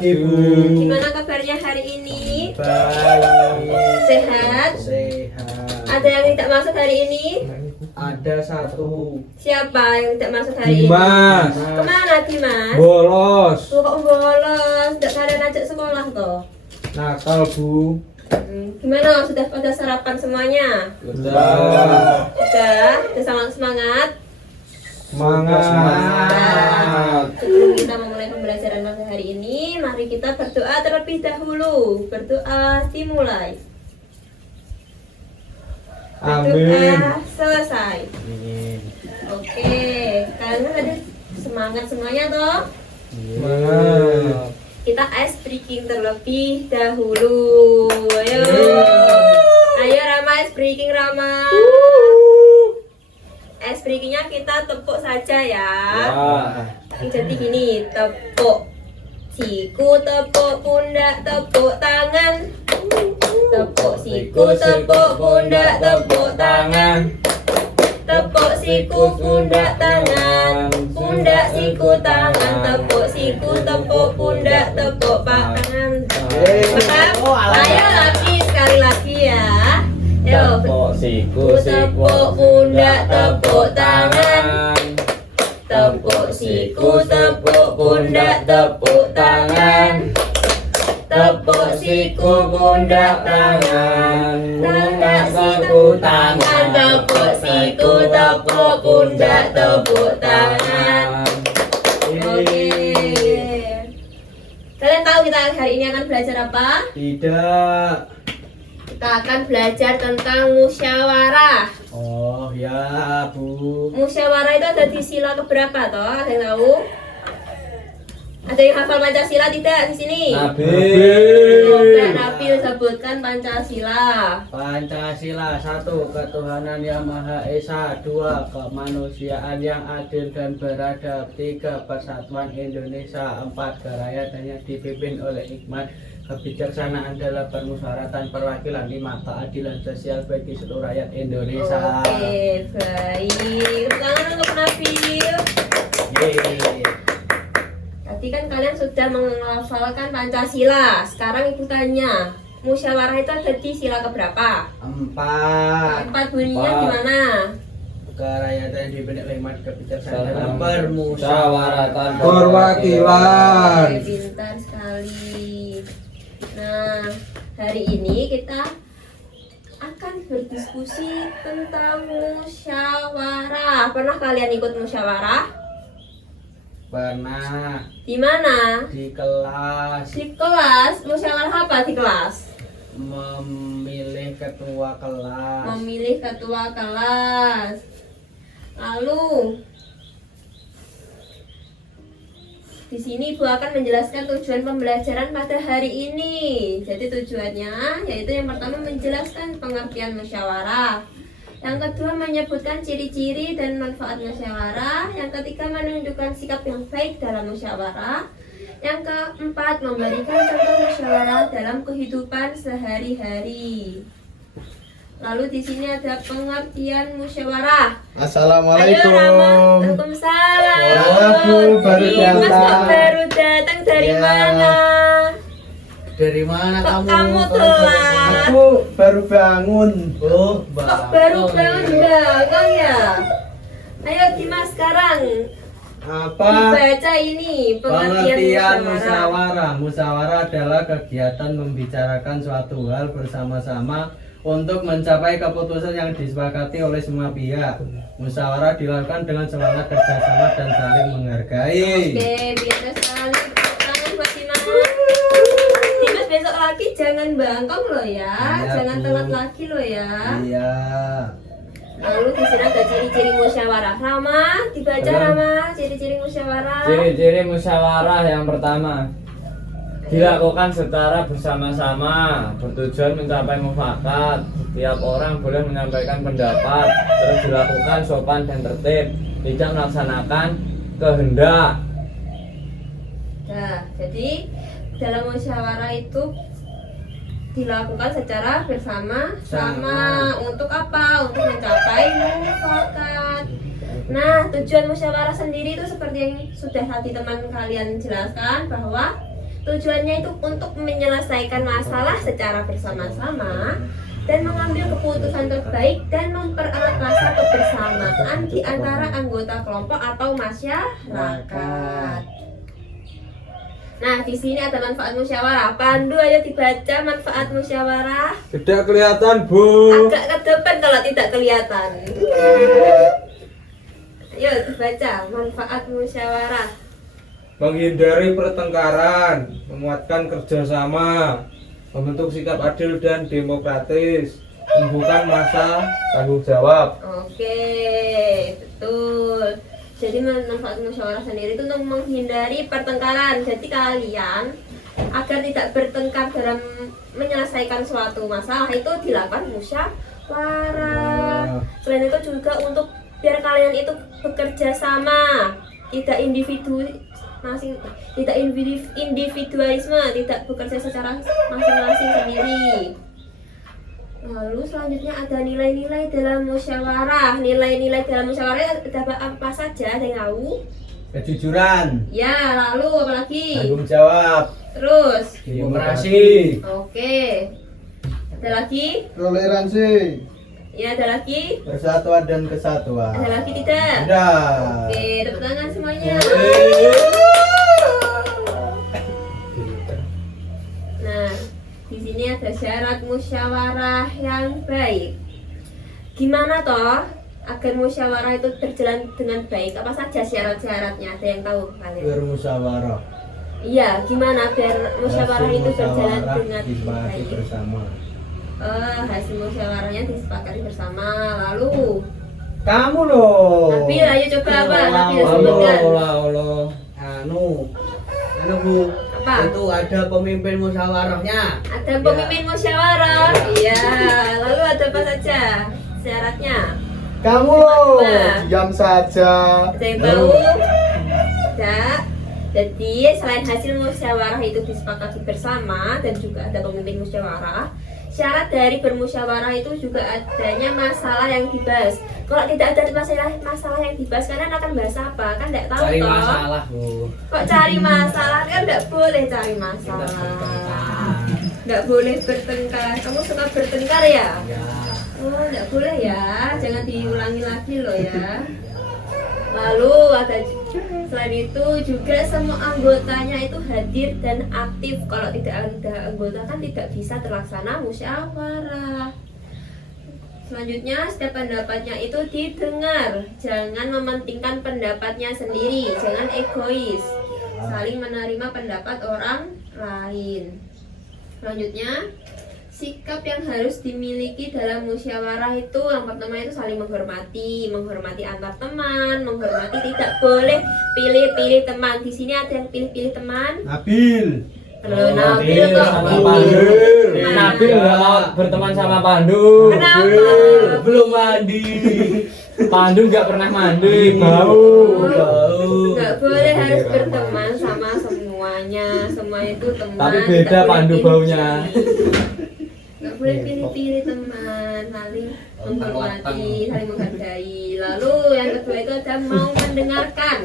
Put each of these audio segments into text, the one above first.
pagi, Bu. Gimana kabarnya hari ini? Baik. Sehat? Sehat. Ada yang tidak masuk hari ini? Ada satu. Siapa yang tidak masuk hari Dimas. ini? Kemana Dimas? Bolos. Kok bolos? Tidak kalian ajak sekolah toh? Nakal, Bu. Gimana? Sudah pada sarapan semuanya? Udah. Udah semangat? Semangat. Sebelum kita memulai pembelajaran pada hari ini, mari kita berdoa terlebih dahulu. Berdoa dimulai. Amin. Berdoa selesai. Amin. Oke, kalian kan tadi semangat semuanya toh? Semangat. Kita ice breaking terlebih dahulu. Ayo. Ayo Rama, ice breaking Rama. Ice breakingnya kita tepuk saja ya. Jadi gini, tepuk siku, tepuk pundak, tepuk tangan. Tepuk siku, tepuk pundak, tepuk tangan. Tepuk siku, pundak, tangan. Pundak, siku, tangan. Tepuk siku, tepuk pundak, tepuk tangan. Paham? Ayo lagi, sekali lagi ya. Ayo. Tepuk siku, Tepuk pundak, tepuk tangan. Tepuk siku, tepuk pundak, tepuk tangan. Tepuk siku, pundak, tangan. Pundak, siku, tangan. Tepuk siku, tepuk pundak, tepuk tangan. Oke. Kalian tahu kita hari ini akan belajar apa? Tidak. Kita akan belajar tentang musyawarah. Oh ya, Bu. Musyawarah itu ada di sila keberapa toh? Ada yang tahu? Ada yang hafal Pancasila tidak di sini? Coba Nabil sebutkan Pancasila. Pancasila, 1. Ketuhanan yang Maha Esa. 2. Kemanusiaan yang adil dan beradab. 3. Persatuan Indonesia. 4. Kerakyatan yang dipimpin oleh hikmat kebijaksanaan dalam permusyawaratan perwakilan. 5. Keadilan sosial bagi seluruh rakyat Indonesia. Oke, baik. Tepuk tangan untuk Nabil. Yeay. Tadi kan kalian sudah menghafalkan Pancasila. Sekarang ibu tanya, musyawarah itu ada di sila keberapa? 4. 4 bunyinya Empat. gimana? Kerakyatan yang dipimpin oleh hikmat kebijaksanaan dalam permusyawaratan Perwakilan. Oke, pintar sekali. Nah, hari ini kita akan berdiskusi tentang musyawarah. Pernah kalian ikut musyawarah? Pernah Di mana? di kelas Di kelas. Musyawarah apa di kelas? memilih ketua kelas. Memilih ketua kelas. Lalu di sini Ibu akan menjelaskan tujuan pembelajaran pada hari ini. Jadi tujuannya yaitu yang pertama menjelaskan pengertian musyawarah. Yang kedua menyebutkan ciri-ciri dan manfaat musyawarah. Yang ketiga menunjukkan sikap yang baik dalam musyawarah. Yang keempat memberikan contoh musyawarah dalam kehidupan sehari-hari. Lalu di sini ada pengertian musyawarah. Ayo Assalamualaikum. Rama, Waalaikumsalam. Aku baru Dimas kok datang. baru datang dari Ya. mana? Dari mana Kok kamu? kamu telat? Aku baru bangun. Oh, Kok baru bangun ya? Ayo Dimas sekarang Apa? dibaca ini pengertian Pengertian musyawarah. musyawarah. Musyawarah adalah kegiatan membicarakan suatu hal bersama-sama untuk mencapai keputusan yang disepakati oleh semua pihak. Musyawarah dilakukan dengan semangat kerjasama dan saling menghargai. Oke, pintar sekali. Tepuk tangan buat Dimas. Dimas besok lagi jangan bangkong loh ya, Iya, jangan Bu. telat lagi loh ya. Iya. Lalu di sini ada ciri-ciri musyawarah. Rama, dibaca Belum. Rama, ciri-ciri musyawarah. Ciri-ciri musyawarah yang pertama, dilakukan secara bersama-sama, bertujuan mencapai mufakat. Setiap orang boleh menyampaikan pendapat, terus dilakukan sopan dan tertib, tidak melaksanakan kehendak. Nah, jadi dalam musyawarah itu dilakukan secara bersama-sama. Untuk apa? Untuk mencapai mufakat. Nah, tujuan musyawarah sendiri itu seperti yang sudah tadi teman kalian jelaskan, bahwa Tujuannya itu untuk menyelesaikan masalah secara bersama-sama dan mengambil keputusan terbaik dan mempererat rasa kebersamaan di antara anggota kelompok atau masyarakat. Nah, di sini ada manfaat musyawarah. Pandu, ayo dibaca manfaat musyawarah. Tidak kelihatan, Bu. Agak ke depan kalau tidak kelihatan. Ayo dibaca manfaat musyawarah. Menghindari pertengkaran, menguatkan kerjasama, membentuk sikap adil dan demokratis, membuka masa tanggung jawab. Oke, betul. Jadi manfaat musyawarah sendiri itu untuk menghindari pertengkaran. Jadi kalian agar tidak bertengkar dalam menyelesaikan suatu masalah itu dilakukan musyawarah. Selain itu juga untuk biar kalian itu bekerja sama, tidak individualisme, tidak bekerja secara masing-masing sendiri. Lalu selanjutnya ada nilai-nilai dalam musyawarah. Nilai-nilai dalam musyawarah ada apa saja? Ada yang tahu? Kejujuran, Ya, lalu apa lagi? tanggung jawab, Terus, demokrasi, oke. Ada lagi? toleransi, Ya, ada lagi? persatuan dan kesatuan. Ada lagi tidak? Ada. Oke, tepuk tangan semuanya. Nah, di sini ada syarat musyawarah yang baik. Gimana toh agar musyawarah itu berjalan dengan baik? Apa saja syarat-syaratnya? Ada yang tahu kalian? Bermusyawarah. Iya, gimana biar musyawarah Hasil itu berjalan musyawarah dengan disepakati baik? bersama. Hasil musyawarahnya disepakati bersama. Lalu, Kamu loh. Nabil, ayo coba apa? Nabil Allah, sebutkan. Allah. Anu Bu, Apa? itu ada pemimpin musyawarahnya. Ada pemimpin musyawarah. Iya. Lalu ada apa saja syaratnya? Kamu loh. Apa? Diam saja. Ada yang tahu? Tidak. Jadi selain hasil musyawarah itu disepakati bersama dan juga ada pemimpin musyawarah, syarat dari bermusyawarah itu juga adanya masalah yang dibahas. Kalau tidak ada masalah yang dibahas, kalian akan bahas apa? Kan tidak tahu Cari toh. masalah Bu. Kok cari masalah? Kan tidak boleh cari Kita masalah. bertengkar. Tidak boleh bertengkar. Kamu suka bertengkar ya? Ya. Oh, tidak boleh ya. Jangan diulangi lagi loh ya. Lalu ada selain itu juga semua anggotanya itu hadir dan aktif. Kalau tidak ada anggota kan tidak bisa terlaksana musyawarah. Selanjutnya setiap pendapatnya itu didengar. Jangan mementingkan pendapatnya sendiri. Jangan egois. Saling menerima pendapat orang lain. Selanjutnya sikap yang harus dimiliki dalam musyawarah itu yang pertama itu saling menghormati antar teman, menghormati, tidak boleh pilih-pilih teman. Di sini ada yang pilih-pilih teman. Nabil. Halo, Nabil Nabil kok sama pilih. Pandu. Nah, Nabil nggak mau berteman sama Pandu. Kenapa? Belum mandi. Pandu nggak pernah mandi. Bau. Nggak boleh harus berteman sama semuanya. Semua itu teman. Tapi tidak beda boleh Pandu pilih-pilih. baunya. Nggak boleh pilih-pilih teman, saling menghormati, saling menghargai. Lalu yang kedua itu ada mau mendengarkan.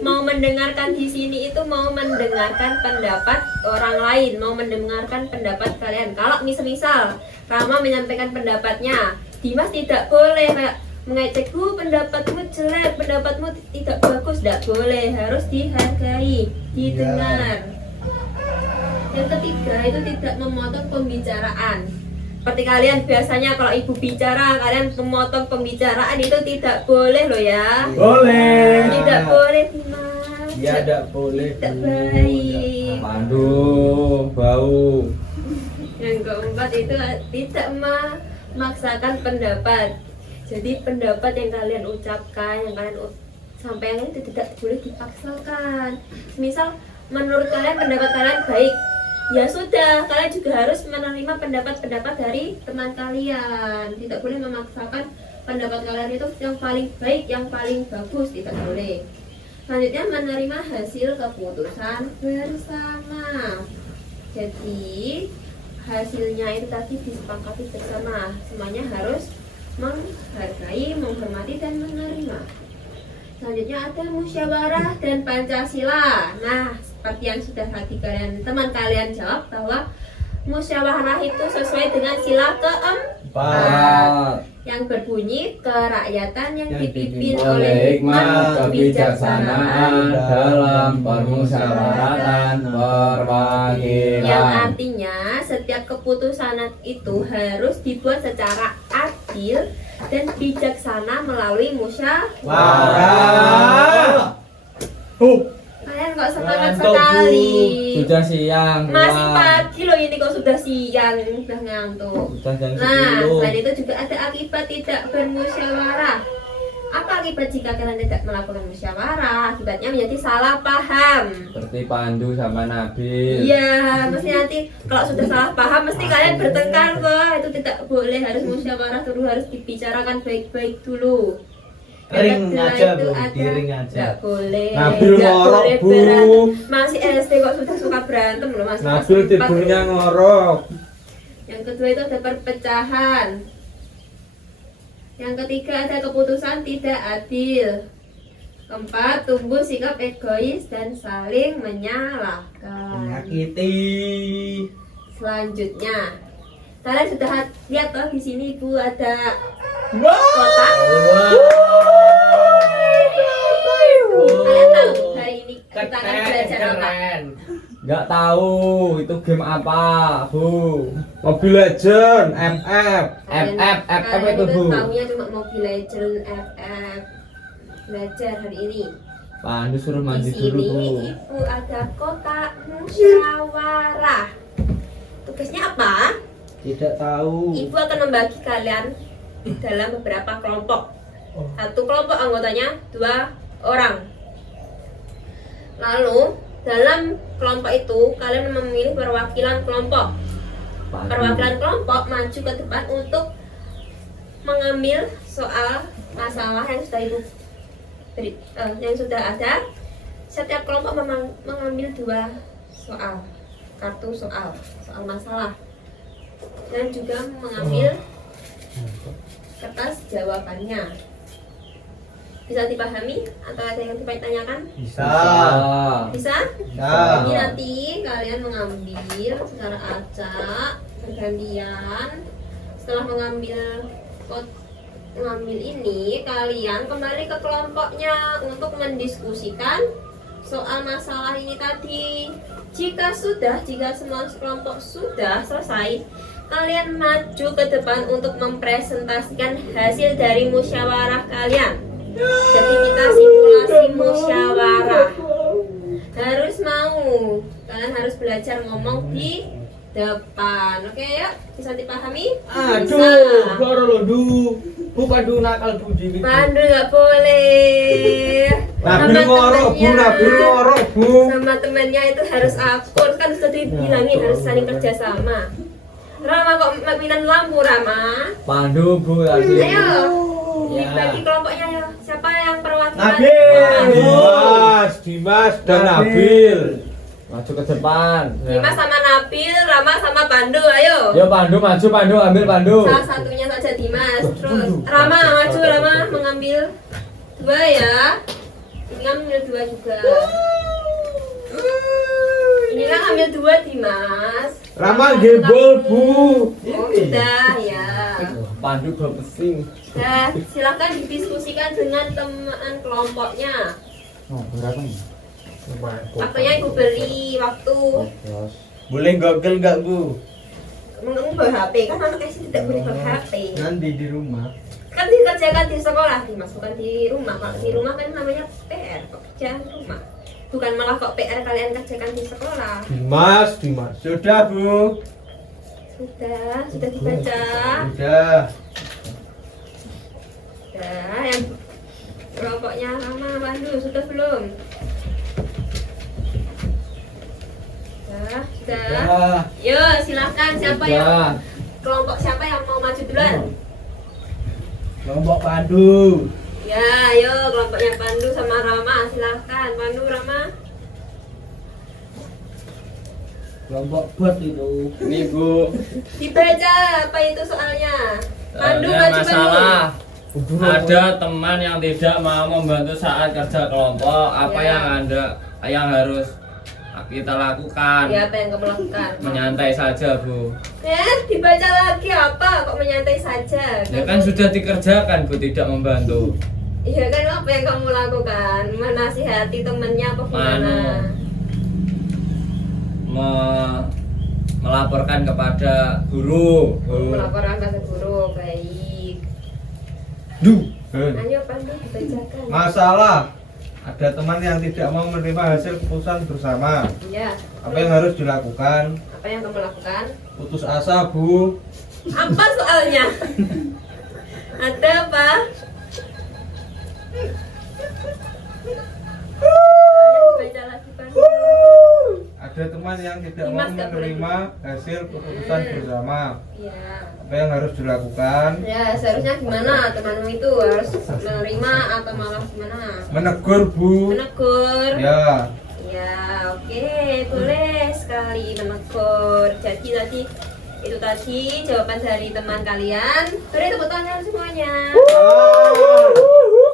Mau mendengarkan di sini itu mau mendengarkan pendapat orang lain, mau mendengarkan pendapat kalian. Kalau misal Rama menyampaikan pendapatnya, Dimas tidak boleh kayak mengecek, pendapatmu jelek, pendapatmu tidak bagus, tidak boleh, harus dihargai, didengar. Yang ketiga itu tidak memotong pembicaraan. Seperti kalian biasanya kalau ibu bicara, kalian memotong pembicaraan itu tidak boleh loh ya. Boleh. Tidak boleh, Dimas. Ya tidak boleh. Tidak Bu. baik. Pandu bau. Yang keempat itu tidak memaksakan pendapat. Jadi pendapat yang kalian ucapkan, yang kalian sampaikan itu tidak boleh dipaksakan. Misal menurut kalian pendapat kalian baik, ya sudah, kalian juga harus menerima pendapat-pendapat dari teman kalian. Tidak boleh memaksakan pendapat kalian itu yang paling baik, yang paling bagus, tidak boleh. Selanjutnya menerima hasil keputusan bersama. Jadi hasilnya itu tadi disepakati bersama. Semuanya harus menghargai, menghormati, dan menerima. Selanjutnya ada musyawarah dan Pancasila. Nah, seperti yang sudah tadi teman kalian jawab bahwa musyawarah itu sesuai dengan sila keempat yang berbunyi kerakyatan yang dipimpin oleh hikmat kebijaksanaan dalam permusyawaratan perwakilan. yang artinya setiap keputusan itu harus dibuat secara adil dan bijaksana melalui musyawarah. Kalian kok semangat Ngantuk, Bu. sekali. Sudah siang. Masih pulang. pagi loh ini kok sudah siang, udah ngantuk. Sudah jam Nah, 10. selain itu juga ada akibat tidak bermusyawarah. Apa akibat jika kalian tidak melakukan musyawarah? Akibatnya menjadi salah paham. Seperti Pandu sama Nabil. Iya, mesti nanti kalau sudah salah paham mesti kalian bertengkar kok. Itu tidak boleh, harus musyawarah dulu, harus dibicarakan baik-baik dulu. Ring Setelah aja, itu Bu, ada- di ring aja. Nggak boleh. Nabil nggak ngorok, boleh Bu. berantem. Masih SD kok sudah suka berantem loh, Mas. Kelas Nabil 4 tidurnya itu. ngorok. Yang kedua itu ada perpecahan. Yang ketiga ada keputusan tidak adil. Keempat, tumbuh sikap egois dan saling menyalahkan. Menyakiti. Selanjutnya, kalian sudah lihat toh di sini Bu ada Wow. kotak. Kalian tahu hari ini kita akan belajar apa? Keren. Nggak tahu itu game apa, Bu. Mobile Legend, FF. FF itu, Bu. Tahunya cuma Mobile Legend, FF. Belajar hari ini. Pandu suruh Di mandi dulu, sini Bu. Ibu ada kotak musyawarah. Tugasnya apa? Tidak tahu. Ibu akan membagi kalian dalam beberapa kelompok. Satu kelompok anggotanya 2 orang. Lalu dalam kelompok itu kalian memilih perwakilan kelompok. Pandu. Perwakilan kelompok maju ke depan untuk mengambil soal masalah yang sudah ibu beri, yang sudah ada. Setiap kelompok mengambil 2 soal, kartu soal masalah, dan juga mengambil kertas jawabannya. Bisa dipahami atau ada yang ditanyakan? Bisa. Bisa? Bisa. Jadi nanti kalian mengambil secara acak bergantian. Setelah mengambil ini, kalian kembali ke kelompoknya untuk mendiskusikan soal masalah ini tadi. Jika semua kelompok sudah selesai, kalian maju ke depan untuk mempresentasikan hasil dari musyawarah kalian. Jadi kita simulasi musyawarah. Harus mau, kalian harus belajar ngomong di depan. Oke ya, bisa dipahami? Aduh, Bisa. baru lo du. Bukan du nakal budi. Pandu nggak boleh. Nabil Sama ngorok, Bu. temennya. Nabil ngorok, Bu. Sama temennya itu harus akur, kan sudah dibilangin harus saling kerjasama. Rama kok minat lampu Rama? Pandu, Bu, tadi. Ayo, Ya. dibagi kelompoknya ya. Siapa yang perwakilan? Nabil. Dimas dan Nabil. Maju ke depan. Dimas sama Nabil, Rama sama Pandu, ayo. Yo Pandu maju, Pandu ambil Pandu. Salah satunya saja Dimas. Terus Rama maju, Rama mengambil 2 ya. Ini kan ambil 2 juga. Ini kan ambil 2 Dimas. Rama gebol, Bu. Oh, sudah ya. Pandu gol pesing. Nah, silahkan didiskusikan dengan teman kelompoknya. Oh, berapa nih? Waktunya ibu beri waktu. Boleh Google nggak, Bu? Kamu bawa HP kan anak SD tidak boleh bawa HP. Nanti di rumah. Kan dikerjakan di sekolah, dimasukkan di rumah. Kalau di rumah kan namanya PR, pekerjaan rumah. Bukan malah kok PR kalian kerjakan di sekolah. Dimas. Sudah, Bu. Sudah dibaca. Sudah. Sudah, yang kelompoknya Rama, Pandu sudah belum? Sudah. Sudah. Yo, silahkan siapa yang Sudah. kelompok siapa yang mau maju duluan? Kelompok Pandu. Ya, ayo kelompoknya Pandu sama Rama, silahkan. Pandu, Rama. Kelompok bot itu. Ini, Bu. Dibaca apa itu soalnya? Pandu Soalnya maju masalah. Ada teman yang tidak mau membantu saat kerja kelompok, apa Ya. yang harus kita lakukan? Ya, apa yang kamu lakukan? Menyantai saja, Bu. Dibaca lagi apa? Kok menyantai saja? Ya kan sudah dikerjakan, Bu, tidak membantu. Iya kan, apa yang kamu lakukan? Menasihati temennya apa gimana? Melaporkan kepada guru. Melaporkan pada guru, baik. Ayo Pandu dibacakan. Masalah. Ada teman yang tidak mau menerima hasil keputusan bersama. Ya. Apa yang harus dilakukan? Apa yang kamu lakukan? Putus asa, Bu. Apa soalnya? Ada apa? Ayo dibaca lagi Pandu. Ada teman yang tidak Dimas mau nggak menerima hasil keputusan bersama. Iya. Apa yang harus dilakukan? Ya, seharusnya gimana temanmu itu harus menerima atau malah gimana? Menegur, Bu. Menegur. Ya. Ya, oke, boleh sekali menegur. Jadi tadi itu tadi jawaban dari teman kalian. Beri tepuk tangan semuanya.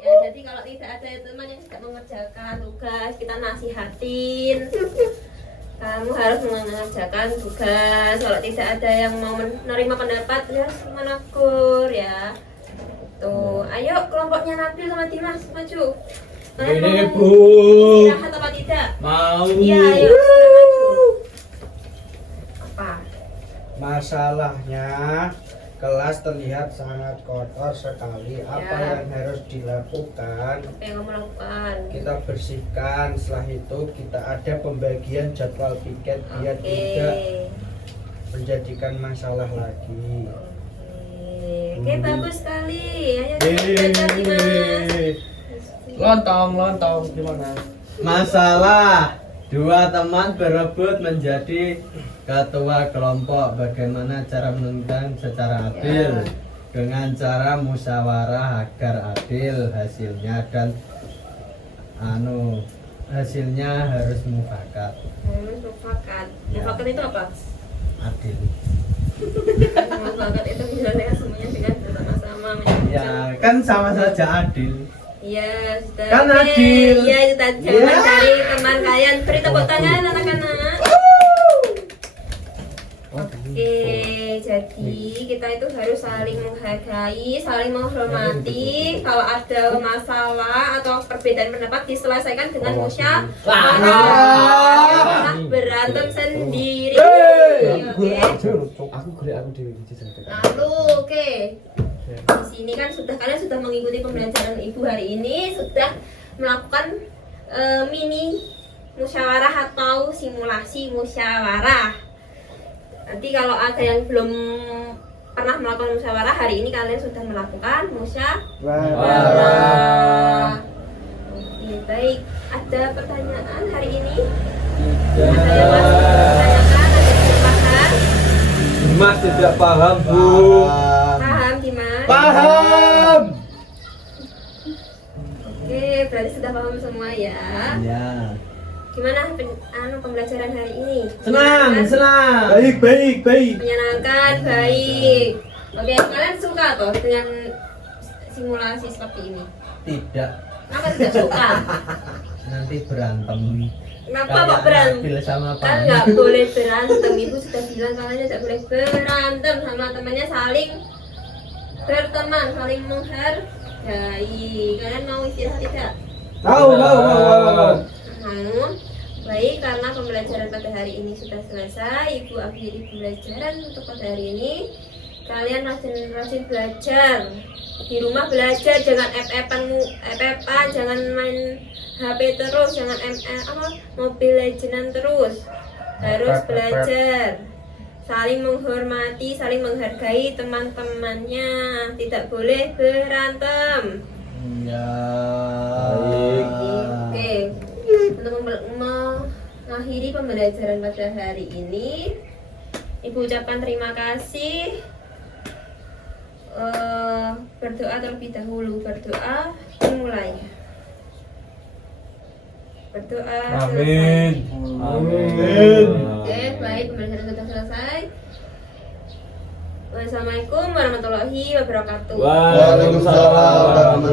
Ya, jadi kalau tidak ada teman yang tidak mengerjakan tugas, kita nasihatin. Kamu harus mengerjakan tugas. Kalau tidak ada yang mau menerima pendapat, ya menegur ya. Tuh, ayo kelompoknya Nabil sama Dimas maju. Kalian Ini, mau Bu. istirahat apa tidak? Mau. Iya, ayo segera maju. Apa? Masalahnya kelas terlihat sangat kotor sekali. Apa Ya. yang harus dilakukan? Apa yang kamu lakukan? Kita bersihkan. Setelah itu kita ada pembagian jadwal piket biar tidak menjadikan masalah lagi. Oke, bagus sekali. Ayo kita baca Dimas. Lontong gimana? Masalah. Dua teman berebut menjadi ketua kelompok. Bagaimana cara menentukan secara adil? Ya. Dengan cara musyawarah agar adil hasilnya dan hasilnya harus mufakat. Harus mufakat. Mufakat itu apa? Adil. Mufakat itu misalnya semuanya dengan bersama-sama. Ya, kan sama saja adil. Iya, sudah. Kan Oke. adil. Iya, itu tadi jawaban Ya. dari teman kalian. Beri tepuk tangan anak-anak. Oke, jadi kita itu harus saling menghargai, saling menghormati. Kalau ada masalah atau perbedaan pendapat diselesaikan dengan musyawarah. Berantem sendiri. Oke. Lalu, oke. Di sini kan kalian sudah mengikuti pembelajaran Ibu hari ini, sudah melakukan mini musyawarah atau simulasi musyawarah. Nanti kalau ada yang belum pernah melakukan musyawarah, hari ini kalian sudah melakukan musyawarah. Oke, baik. Ada pertanyaan hari ini? Ada yang masih bertanyakan? Ada yang paham? Dimas tidak paham, Bu. Paham, Dimas? Paham. Oke, berarti sudah paham semua ya. Ya. Gimana pembelajaran hari ini? Senang. Baik. Menyenangkan, baik. Oke, kalian suka toh dengan simulasi seperti ini? Tidak. Kenapa tidak suka? Nanti berantem. Kenapa kok berantem? Nabil sama Kan Pak. nggak boleh berantem. Ibu sudah bilang kalian tidak boleh berantem sama temannya, saling berteman, saling menghargai. Kalian mau istirahat tidak? Mau. Mau. Baik, karena pembelajaran pada hari ini sudah selesai, Ibu akhiri pembelajaran untuk pada hari ini. Kalian rajin belajar. Di rumah belajar, jangan FF-an, jangan main HP terus, jangan Mobile Legends terus. Harus belajar. Saling menghormati, saling menghargai teman-temannya. Tidak boleh berantem. Ya. Oke. Untuk mengakhiri pembelajaran pada hari ini, Ibu ucapkan terima kasih. Berdoa terlebih dahulu. Berdoa dimulai. Berdoa. Amin. Selesai. Oke, baik, pembelajaran sudah selesai. Wassalamualaikum warahmatullahi wabarakatuh. Waalaikumsalam warahmatullahi